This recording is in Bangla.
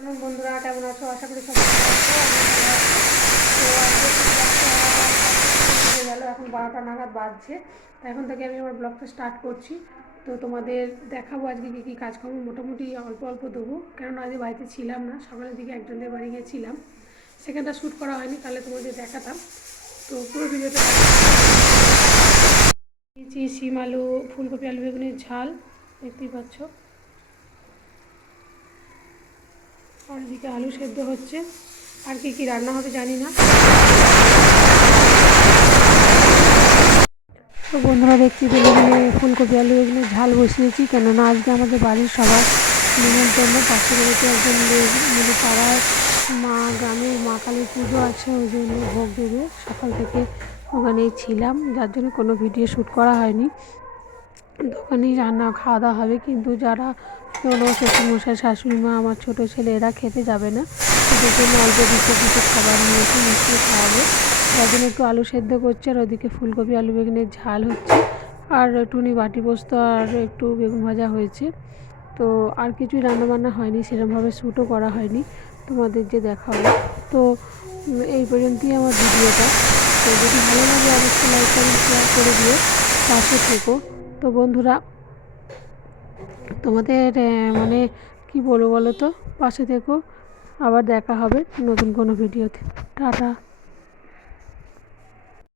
কারণ বন্ধুরা, কেমন আছো? আশা করি সবাই। তো গেল, এখন বারোটা নাগাদ বাজছে। তো এখন থেকে আমি আমার ব্লগটা স্টার্ট করছি। তো তোমাদের দেখাবো আজকে কী কী কাজকর্ম, মোটামুটি অল্প অল্প দেবো। কেননা আজকে বাড়িতে ছিলাম না, সকালের দিকে একজনদের বাড়ি গিয়েছিলাম সেখানটা শ্যুট করা হয়নি, তাহলে তোমাদের দেখাতাম। তো পুরো ভিডিওটা দিয়েছি শিম আলু, ফুলকপি, আলু বেগুনের ঝাল, দেখতেই পাচ্ছ। আর এদিকে আলু সেদ্ধ হচ্ছে। আর কি কি রান্না হবে জানি না। তো বন্ধুরা দেখছি মানে ফুলকপি আলু এগুলো ঝাল বসিয়েছি কেননা আজকে আমাদের বাড়ির সবার নিমন্ত্রণ। পাশে বাড়িতে একজন মানে পাড়ায় মা গ্রামে মা কালীর পুজো আছে, ওই জন্য ভোগ দেবে। সকাল থেকে ওখানেই ছিলাম, যার জন্য কোনো ভিডিও শ্যুট করা হয়নি। দোকানেই রান্না খাওয়া দাওয়া হবে। কিন্তু যারা কোনো শ্বশুরমশাই শাশুড়ি মা আমার ছোটো ছেলে, এরা খেতে যাবে না। ওদের জন্য অল্প কিছু কিছু খাবার নিয়েছি মিশিয়ে খাওয়াবে। যার জন্য একটু আলু সেদ্ধ করছে, আর ওদিকে ফুলকপি, আলু বেগুনের ঝাল হচ্ছে। আর একটুনি বাটি পোস্ত আর একটু বেগুন ভাজা হয়েছে। তো আর কিছুই রান্নাবান্না হয়নি সেরকমভাবে শ্যুটও করা হয়নি তোমাদের যে দেখাবো। তো এই পর্যন্তই আমার ভিডিওটা। তো যদি ভালো লাগে, অবশ্যই লাইক কমেন্ট শেয়ার করে দিও। পাশে থেকো। তো বন্ধুরা, তোমাদের মানে কি বলব বলো তো? পাশে থেকো, আবার দেখা হবে নতুন কোনো ভিডিওতে। টাটা।